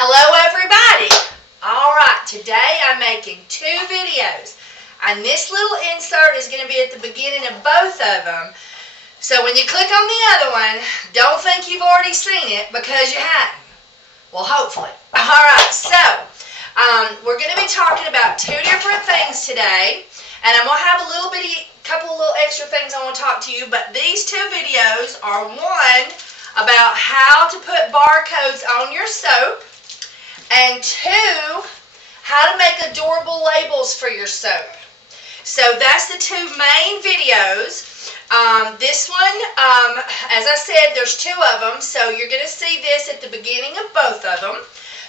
Hello everybody! Alright, today I'm making two videos. And this little insert is going to be at the beginning of both of them. So when you click on the other one, don't think you've already seen it because you hadn't. Well, hopefully. Alright, so we're going to be talking about two different things today. And I'm going to have couple little extra things I want to talk to you. But these two videos are one about how to put barcodes on your soap. And two, how to make adorable labels for your soap. So that's the two main videos. This one, as I said, there's two of them. So you're going to see this at the beginning of both of them.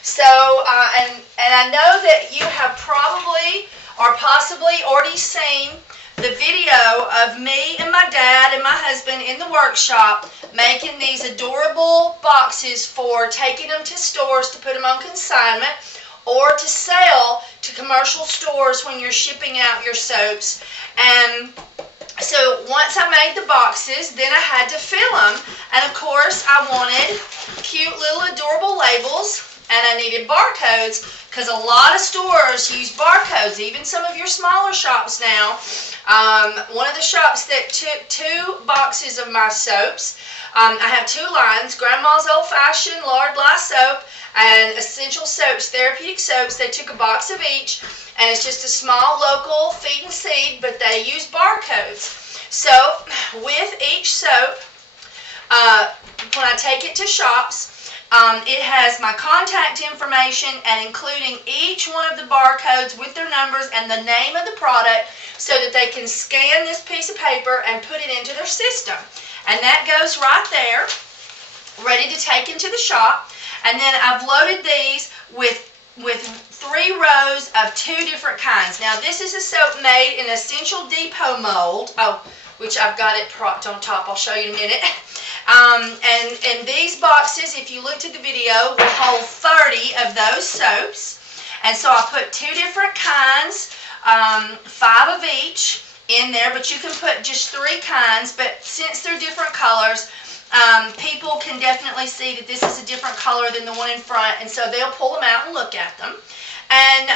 So, and I know that you have probably or possibly already seen the video of me and my dad and my husband in the workshop making these adorable boxes for taking them to stores to put them on consignment or to sell to commercial stores when you're shipping out your soaps. And so once I made the boxes, then I had to fill them. And of course I wanted cute little adorable labels. And I needed barcodes because a lot of stores use barcodes, even some of your smaller shops now. One of the shops that took two boxes of my soaps, I have two lines, Grandma's Old Fashioned Lard Bly Soap and Essential Soaps, Therapeutic Soaps. They took a box of each, and it's just a small local feed and seed, but they use barcodes. So with each soap, when I take it to shops, it has my contact information and including each one of the barcodes with their numbers and the name of the product so that they can scan this piece of paper and put it into their system. And that goes right there, ready to take into the shop. And then I've loaded these with 3 rows of 2 different kinds. Now this is a soap made in Essential Depot mold, which I've got it propped on top. I'll show you in a minute. And these boxes, if you looked at the video, will hold 30 of those soaps. And so I put 2 different kinds, 5 of each in there, but you can put just 3 kinds. But since they're different colors, people can definitely see that this is a different color than the one in front, and so they'll pull them out and look at them. And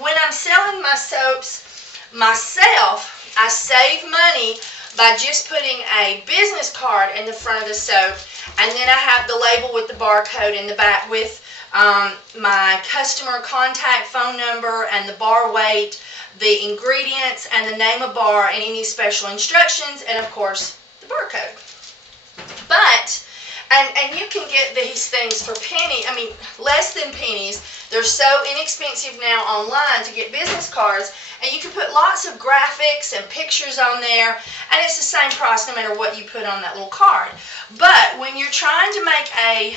when I'm selling my soaps myself, I save money by just putting a business card in the front of the soap, and then I have the label with the barcode in the back with my customer contact phone number and the bar weight, the ingredients and the name of bar and any special instructions, and of course the barcode. But and you can get these things for less than pennies. They're so inexpensive now online to get business cards, and you can put lots of graphics and pictures on there, and it's the same price no matter what you put on that little card. But when you're trying to make a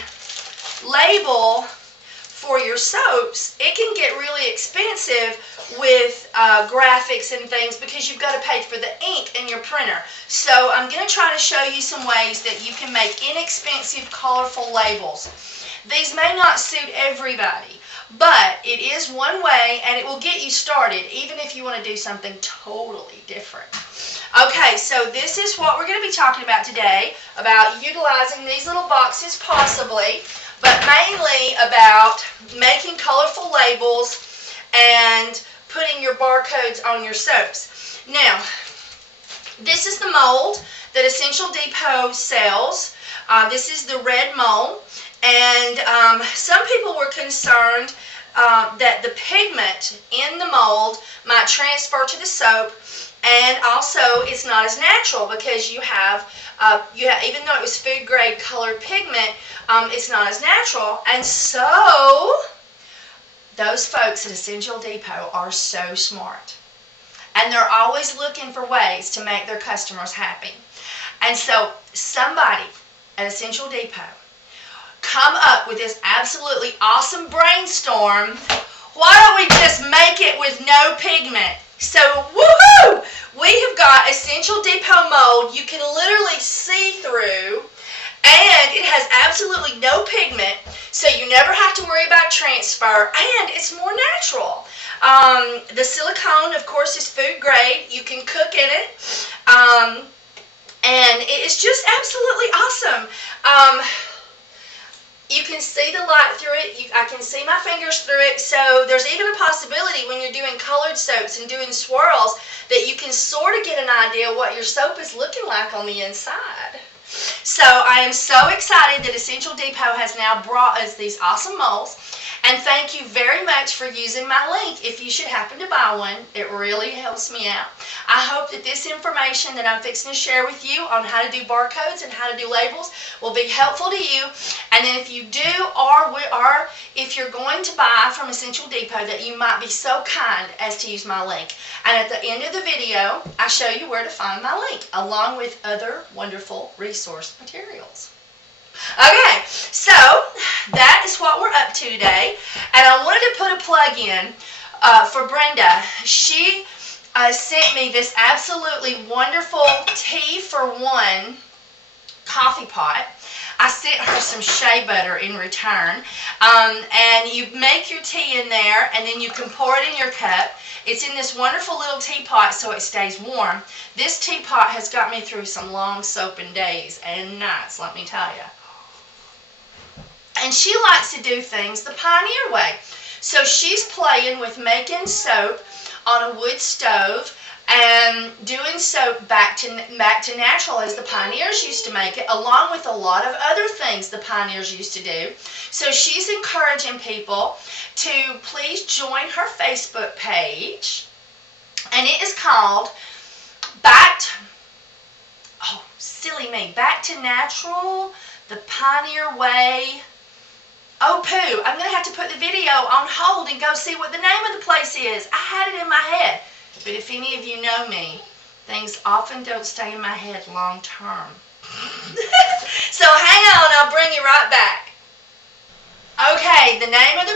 label for your soaps, it can get really expensive with graphics and things because you've got to pay for the ink in your printer. So I'm going to try to show you some ways that you can make inexpensive, colorful labels. These may not suit everybody, but it is one way, and it will get you started even if you want to do something totally different. Okay, so this is what we're going to be talking about today, about utilizing these little boxes possibly, but mainly about making colorful labels and putting your barcodes on your soaps. Now, this is the mold that Essential Depot sells. This is the red mold, and some people were concerned that the pigment in the mold might transfer to the soap, and also it's not as natural because you have even though it was food grade colored pigment, it's not as natural. And so those folks at Essential Depot are so smart, and they're always looking for ways to make their customers happy. And so somebody at Essential Depot come up with this absolutely awesome brainstorm. Why don't we just make it with no pigment? So woohoo! We have got Essential Depot mold you can literally see through, and it has absolutely no pigment, so you never have to worry about transfer, and it's more natural. The silicone, of course, is food grade. You can cook in it, and it's just absolutely awesome. You can see the light through it. I can see my fingers through it. So there's even a possibility when you're doing colored soaps and doing swirls that you can sort of get an idea what your soap is looking like on the inside. So I am so excited that Essential Depot has now brought us these awesome molds. And thank you very much for using my link if you should happen to buy one. It really helps me out. I hope that this information that I'm fixing to share with you on how to do barcodes and how to do labels will be helpful to you. And then if you do, or if you're going to buy from Essential Depot, that you might be so kind as to use my link. And at the end of the video, I show you where to find my link, along with other wonderful resource materials. Okay, so that is what we're up to today, and I wanted to put a plug in for Brenda. She sent me this absolutely wonderful tea for one coffee pot. I sent her some shea butter in return, and you make your tea in there, and then you can pour it in your cup. It's in this wonderful little teapot so it stays warm. This teapot has got me through some long soaping days and nights, let me tell you. And she likes to do things the pioneer way. So she's playing with making soap on a wood stove and doing soap back to natural as the pioneers used to make it, along with a lot of other things the pioneers used to do. So she's encouraging people to please join her Facebook page, and it is called Back to Natural, the Pioneer Way. Oh, poo, I'm going to have to put the video on hold and go see what the name of the place is. I had it in my head. But if any of you know me, things often don't stay in my head long term. So hang on, I'll bring you right back. Okay, the name of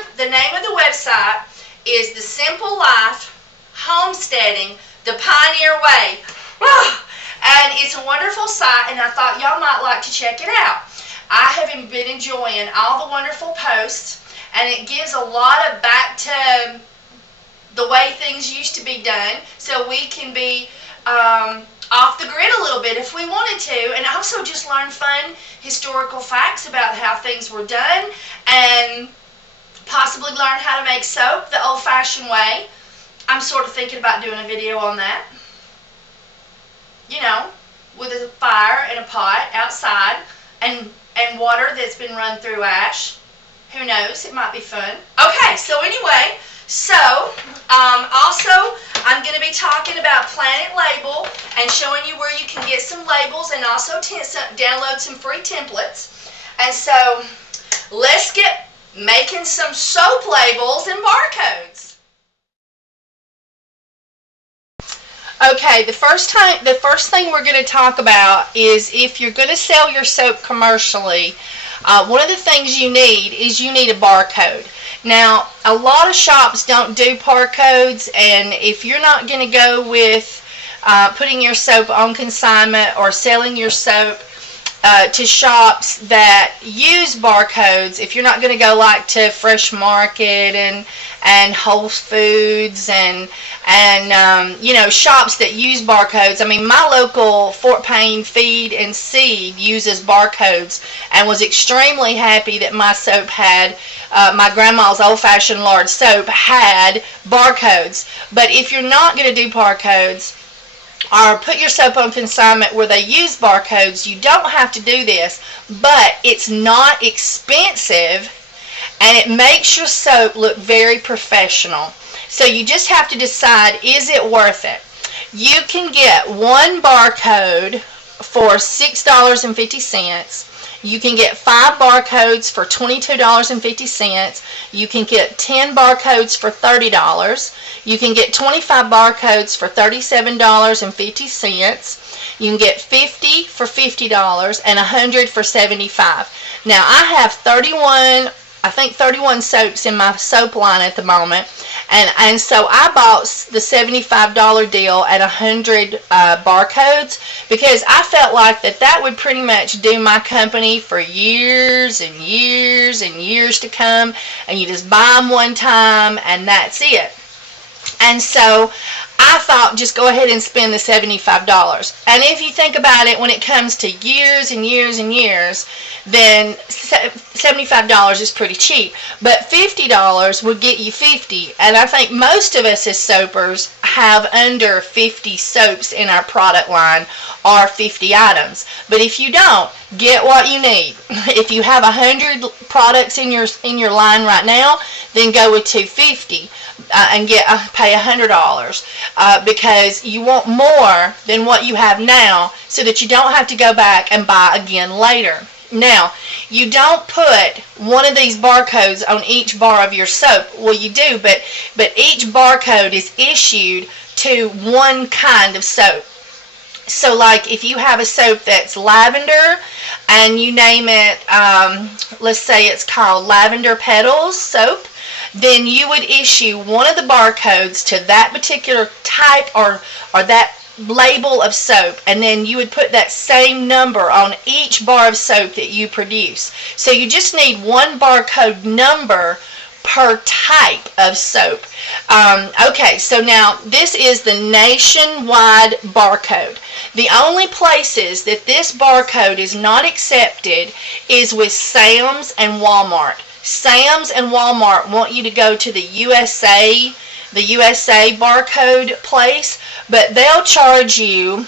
the website is The Simple Life Homesteading, the Pioneer Way. And it's a wonderful site, and I thought y'all might like to check it out. I have been enjoying all the wonderful posts, and it gives a lot of back to the way things used to be done, so we can be off the grid a little bit if we wanted to, and also just learn fun historical facts about how things were done, and possibly learn how to make soap the old-fashioned way. I'm sort of thinking about doing a video on that. You know, with a fire and a pot outside, and water that's been run through ash. Who knows? It might be fun. Okay, so anyway, also I'm going to be talking about Planet Label and showing you where you can get some labels and also download some free templates. And so let's get making some soap labels and barcodes. Okay, the first thing we're going to talk about is if you're going to sell your soap commercially, one of the things you need is a barcode. Now, a lot of shops don't do barcodes, and if you're not going to go with putting your soap on consignment or selling your soap to shops that use barcodes, if you're not going to go like to Fresh Market and Whole Foods and you know, shops that use barcodes. I mean, my local Fort Payne Feed and Seed uses barcodes and was extremely happy that my soap had, my grandma's old-fashioned large soap had barcodes. But if you're not going to do barcodes, or put your soap on consignment where they use barcodes, you don't have to do this, but it's not expensive, and it makes your soap look very professional. So you just have to decide, is it worth it? You can get one barcode for $6.50. You can get 5 barcodes for $22.50. You can get 10 barcodes for $30. You can get 25 barcodes for $37.50. You can get 50 for $50 and 100 for $75. Now I have 31 soaps in my soap line at the moment, and so I bought the $75 deal at 100 barcodes because I felt like that would pretty much do my company for years and years and years to come, and you just buy them one time and that's it. And so I I thought just go ahead and spend the $75. And if you think about it, when it comes to years and years and years, then $75 is pretty cheap. But $50 would get you 50. And I think most of us as soapers have under 50 soaps in our product line or 50 items. But if you don't, get what you need. If you have 100 products in your line right now, then go with 250 and pay $100 because you want more than what you have now, so that you don't have to go back and buy again later. Now, you don't put one of these barcodes on each bar of your soap. Well, you do, but each barcode is issued to one kind of soap. So like if you have a soap that's lavender and you name it, let's say it's called Lavender Petals soap, then you would issue one of the barcodes to that particular type or that label of soap, and then you would put that same number on each bar of soap that you produce. So you just need one barcode number per type of soap. Okay, so now this is the nationwide barcode. The only places that this barcode is not accepted is with Sam's and Walmart. Sam's and Walmart want you to go to the USA barcode place, but they'll charge you,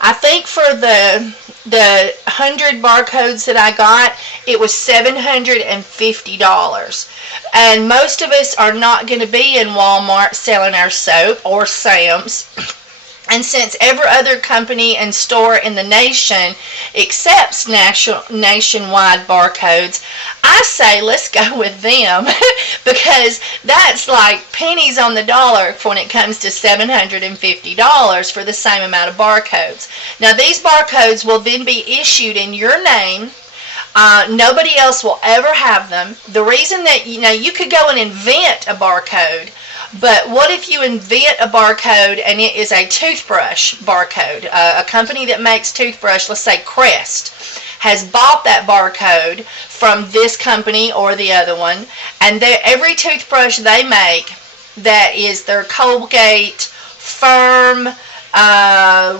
I think for the 100 barcodes that I got, it was $750. And most of us are not going to be in Walmart selling our soap or Sam's. And since every other company and store in the nation accepts nationwide barcodes, I say let's go with them because that's like pennies on the dollar when it comes to $750 for the same amount of barcodes. Now these barcodes will then be issued in your name. Nobody else will ever have them. The reason that, you could go and invent a barcode, but what if you invent a barcode and it is a toothbrush barcode? A company that makes toothbrush, let's say Crest, has bought that barcode from this company or the other one, and every toothbrush they make that is their Colgate, Firm,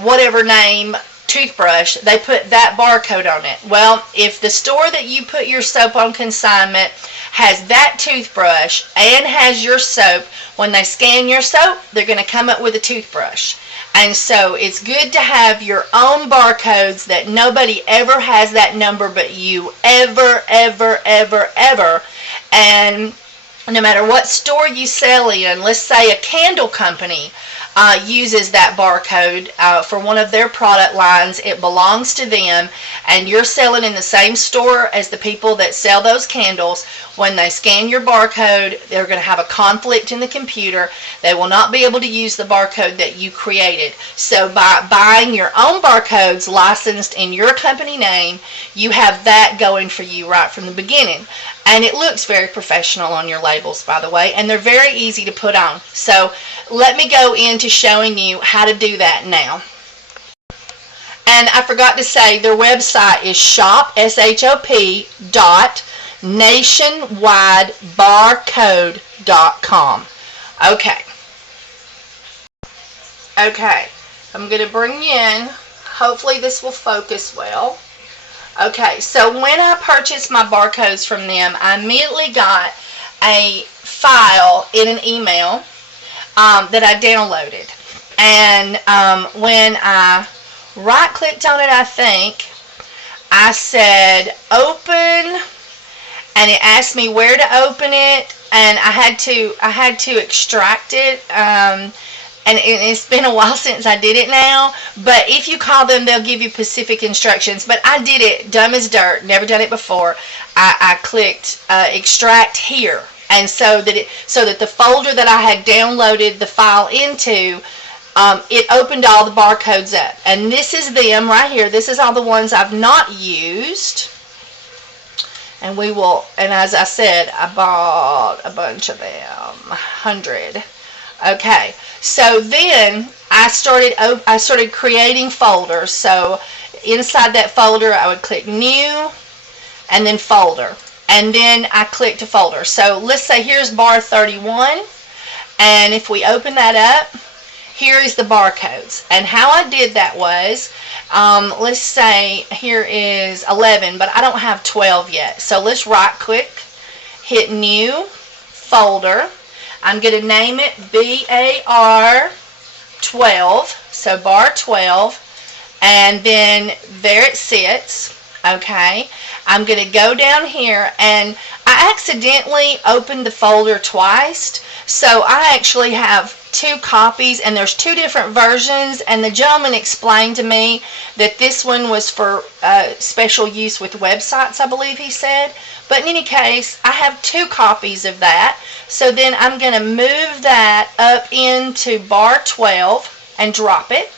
whatever name toothbrush, they put that barcode on it. Well, if the store that you put your soap on consignment has that toothbrush and has your soap, when they scan your soap, they're going to come up with a toothbrush. And so it's good to have your own barcodes that nobody ever has that number but you, ever. And no matter what store you sell in, let's say a candle company uses that barcode for one of their product lines, it belongs to them, and you're selling in the same store as the people that sell those candles. When they scan your barcode, they're going to have a conflict in the computer. They will not be able to use the barcode that you created. So by buying your own barcodes licensed in your company name, you have that going for you right from the beginning. And it looks very professional on your labels, by the way, and they're very easy to put on. So let me go into showing you how to do that now. And I forgot to say, their website is shop.nationwidebarcode.com. Okay, I'm going to bring you in. Hopefully this will focus well. Okay, so when I purchased my barcodes from them, I immediately got a file in an email that I downloaded. And when I right-clicked on it, I think, I said open, and it asked me where to open it, and I had to extract it. And it's been a while since I did it now, but if you call them, they'll give you specific instructions. But I did it dumb as dirt, never done it before. I clicked extract here, and so that the folder that I had downloaded the file into, it opened all the barcodes up. And this is them right here. This is all the ones I've not used. And as I said, I bought a bunch of them, 100. Okay, so then I started creating folders. So inside that folder, I would click new and then folder, and then I clicked a folder. So let's say here's bar 31, and if we open that up, here is the barcodes. And how I did that was, let's say here is 11, but I don't have 12 yet. So let's right click, hit new folder. I'm going to name it BAR 12, so bar 12, and then there it sits. Okay, I'm going to go down here, and I accidentally opened the folder twice, so I actually have 2 copies, and there's 2 different versions, and the gentleman explained to me that this one was for special use with websites, I believe he said. But in any case, I have 2 copies of that, so then I'm going to move that up into bar 12 and drop it.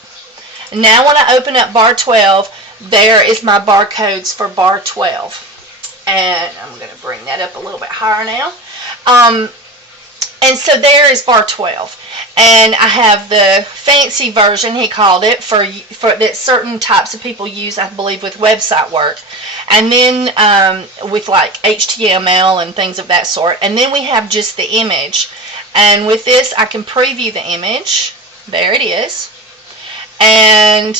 Now when I open up bar 12, there is my barcodes for bar 12. And I'm going to bring that up a little bit higher now. And so there is bar 12. And I have the fancy version, he called it, for that certain types of people use, I believe, with website work. And then with like HTML and things of that sort. And then we have just the image. And with this, I can preview the image. There it is. And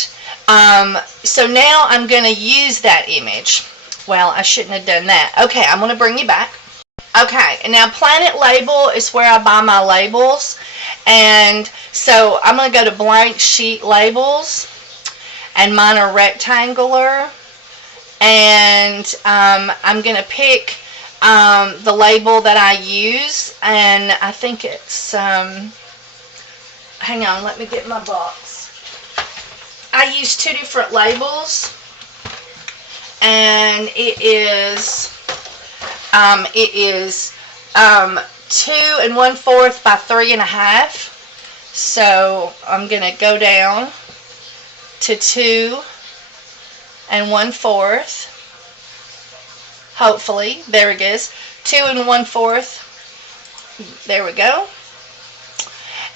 so now I'm going to use that image. Well, I shouldn't have done that. Okay, I'm going to bring you back. Okay, and now Planet Label is where I buy my labels. And so I'm going to go to blank sheet labels. And mine are rectangular. And I'm going to pick the label that I use. And I think it's, hang on, let me get my box. I use 2 different labels, and it is 2 1/4 by 3 1/2. So I'm gonna go down to 2 1/4. Hopefully, there it is. 2 1/4. There we go.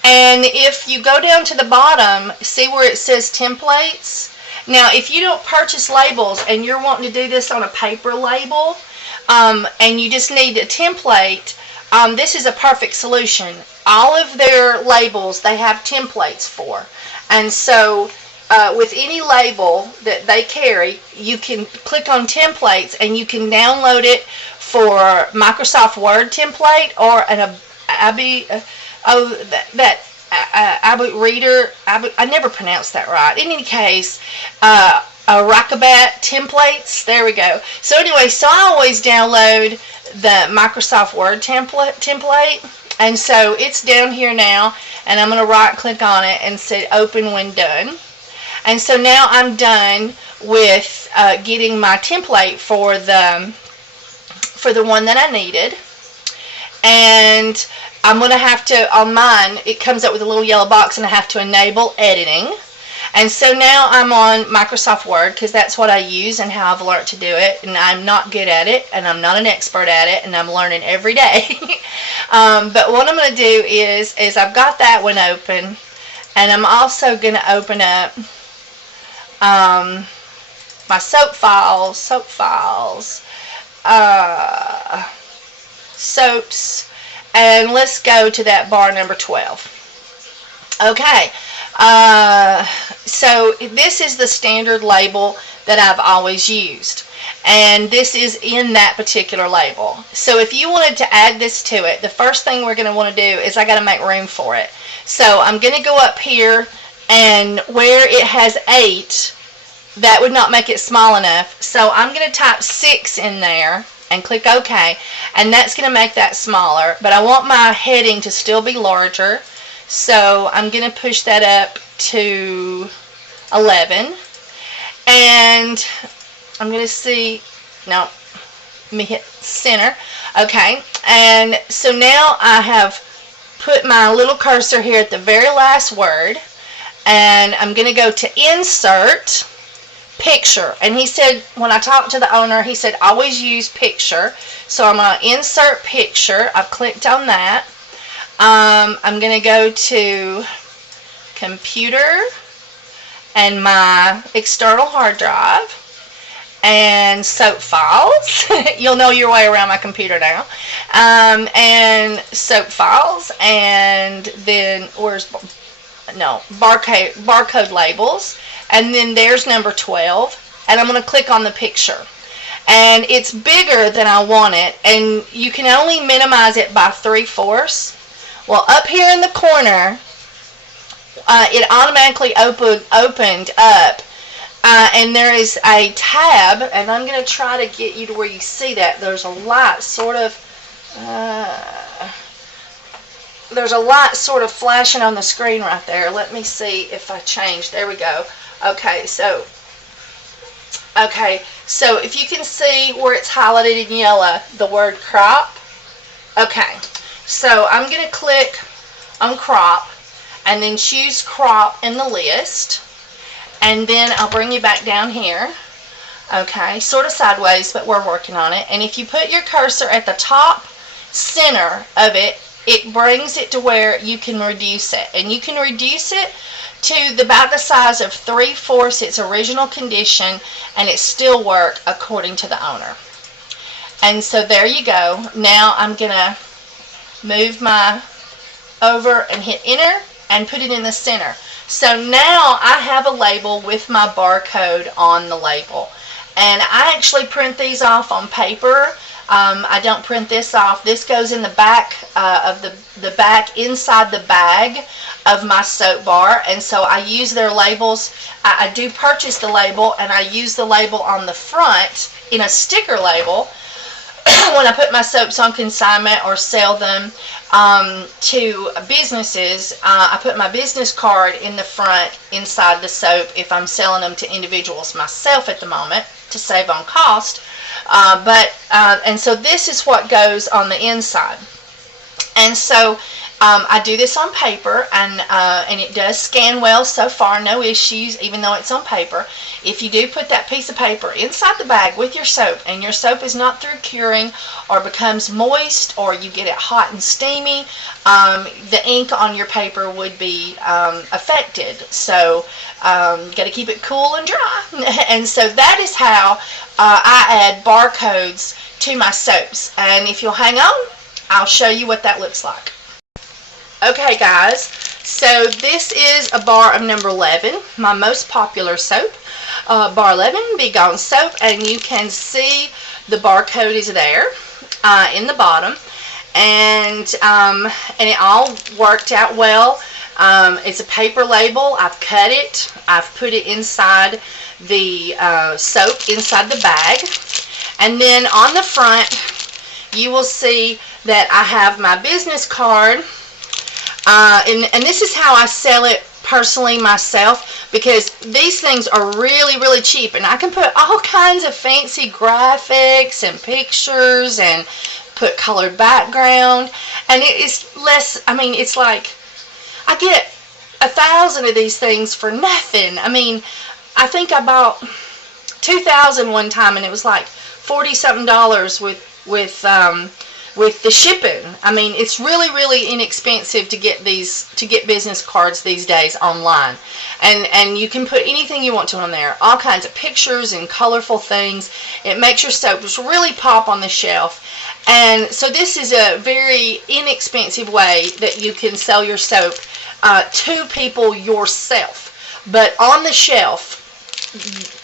And if you go down to the bottom, see where it says templates? Now, if you don't purchase labels and you're wanting to do this on a paper label, and you just need a template, this is a perfect solution. All of their labels, they have templates for. And so, with any label that they carry, you can click on templates and you can download it for Microsoft Word template or an Reader, I never pronounced that right. In any case, Rockabat templates, there we go. So anyway, so I always download the Microsoft Word template, and so it's down here now, and I'm going to right click on it and say open when done. And so now I'm done with getting my template for the one that I needed. And I'm going to have to, on mine, it comes up with a little yellow box and I have to enable editing. And so now I'm on Microsoft Word because that's what I use and how I've learned to do it. And I'm not good at it and I'm not an expert at it and I'm learning every day. But what I'm going to do is I've got that one open, and I'm also going to open up my soaps, and let's go to that bar number 12. Okay, so this is the standard label that I've always used, and this is in that particular label. So if you wanted to add this to it, the first thing we're going to want to do is I got to make room for it. So I'm going to go up here, and where it has 8, that would not make it small enough, so I'm going to type 6 in there and click OK, and that's going to make that smaller, but I want my heading to still be larger, so I'm going to push that up to 11, and I'm going to see, no, let me hit center. Okay, and so now I have put my little cursor here at the very last word, and I'm going to go to insert picture, and he said, when I talked to the owner, he said always use picture, so I'm going to insert picture. I've clicked on that. I'm going to go to computer and my external hard drive and soap files. You'll know your way around my computer now. And soap files, and then where's Barcode Labels, and then there's number 12, and I'm going to click on the picture. And it's bigger than I want it, and you can only minimize it by 3/4. Well, up here in the corner, it automatically opened up, and there is a tab, and I'm going to try to get you to where you see that. There's a light sort of flashing on the screen right there. Let me see if I change. There we go. Okay, so if you can see where it's highlighted in yellow, the word crop. Okay, so I'm going to click on crop and then choose crop in the list, and then I'll bring you back down here. Okay, sort of sideways, but we're working on it. And if you put your cursor at the top center of it, it brings it to where you can reduce it, and you can reduce it to about the size of 3/4 its original condition, and it still work according to the owner. And so there you go. Now I'm gonna move my over and hit enter and put it in the center. So now I have a label with my barcode on the label, and I actually print these off on paper. I don't print this off. This goes in the back of the back inside the bag of my soap bar, and so I use their labels. I do purchase the label, and I use the label on the front in a sticker label when I put my soaps on consignment or sell them to businesses. I put my business card in the front inside the soap if I'm selling them to individuals myself at the moment to save on cost. And so this is what goes on the inside. And so I do this on paper, and it does scan well so far, no issues, even though it's on paper. If you do put that piece of paper inside the bag with your soap, and your soap is not through curing or becomes moist, or you get it hot and steamy, the ink on your paper would be affected. So got to keep it cool and dry. And so that is how I add barcodes to my soaps. And if you'll hang on, I'll show you what that looks like. Okay guys, so this is a bar of number 11, my most popular soap, bar 11, Be Gone Soap, and you can see the barcode is there in the bottom, and it all worked out well. It's a paper label. I've cut it, I've put it inside the soap inside the bag, and then on the front you will see that I have my business card. And this is how I sell it personally myself, because these things are really, really cheap, and I can put all kinds of fancy graphics and pictures and put colored background, and it is less. I mean, it's like I get 1,000 of these things for nothing. I mean, I think I bought 2,000 one time, and it was like $40-something with the shipping. I mean, it's really, really inexpensive to get business cards these days online, and you can put anything you want to on there, all kinds of pictures and colorful things. It makes your soap just really pop on the shelf. And so this is a very inexpensive way that you can sell your soap to people yourself. But on the shelf,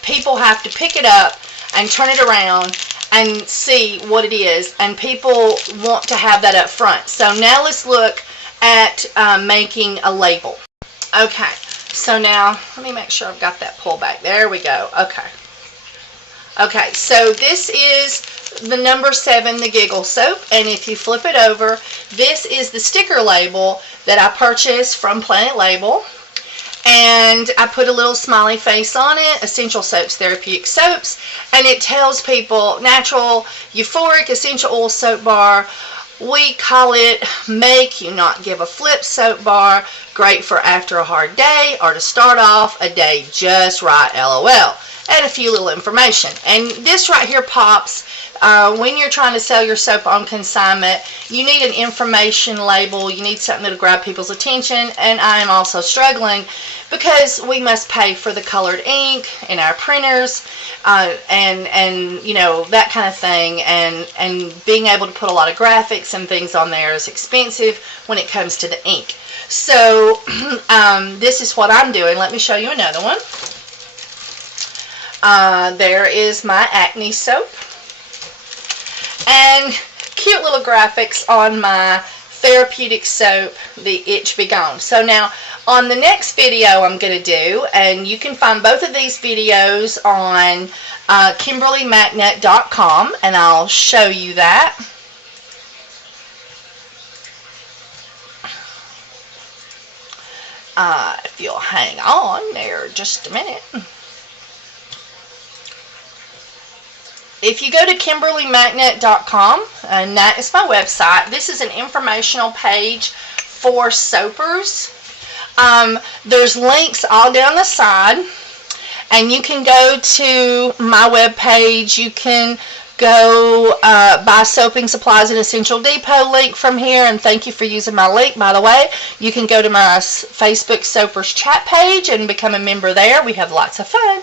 people have to pick it up and turn it around and see what it is, and people want to have that up front. So now let's look at making a label. Okay, so now let me make sure I've got that pull back. There we go. Okay, so this is the number 7, the Giggle soap, and if you flip it over, this is the sticker label that I purchased from Planet Label. And I put a little smiley face on it, Essential Soaps, Therapeutic Soaps, and it tells people natural, euphoric, essential oil soap bar. We call it Make You Not Give a Flip soap bar, great for after a hard day or to start off a day just right, LOL. And a few little information. And this right here pops when you're trying to sell your soap on consignment. You need an information label. You need something that'll grab people's attention. And I am also struggling because we must pay for the colored ink in our printers and you know, that kind of thing. And being able to put a lot of graphics and things on there is expensive when it comes to the ink. So this is what I'm doing. Let me show you another one. There is my acne soap. And cute little graphics on my therapeutic soap, the Itch Be Gone. So now on the next video I'm going to do, and you can find both of these videos on KimberlyMacNet.com, and I'll show you that. If you'll hang on there just a minute. If you go to KimberlyMacNet.com, and that is my website, this is an informational page for soapers. There's links all down the side, and you can go to my webpage. You can go buy soaping supplies at Essential Depot link from here, and thank you for using my link, by the way. You can go to my Facebook Soapers chat page and become a member there. We have lots of fun.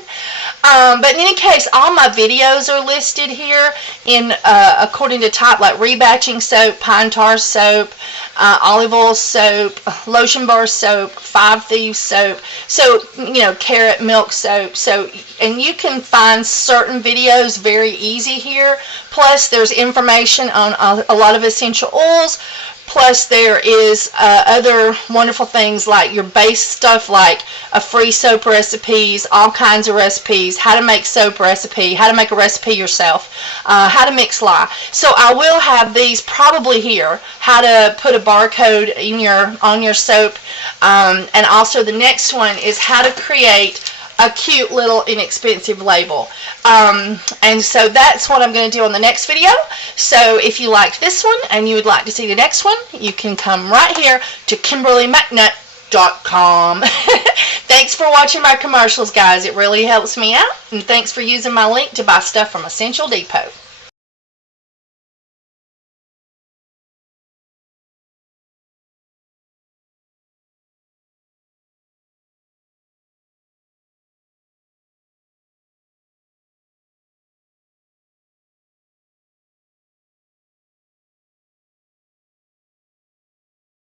But in any case, all my videos are listed here in according to type, like rebatching soap, pine tar soap, olive oil soap, lotion bar soap, 5 Thieves soap, so, you know, carrot milk soap. So, and you can find certain videos very easy here. Plus, there's information on a lot of essential oils. Plus, there is other wonderful things like your base stuff, like a free soap recipes, all kinds of recipes, how to make soap recipe, how to make a recipe yourself, how to mix lye. So I will have these probably here, how to put a barcode in on your soap, and also the next one is how to create a cute little inexpensive label. And so that's what I'm going to do on the next video. So if you liked this one and you would like to see the next one, you can come right here to KimberlyMacNet.com. Thanks for watching my commercials, guys. It really helps me out. And thanks for using my link to buy stuff from Essential Depot.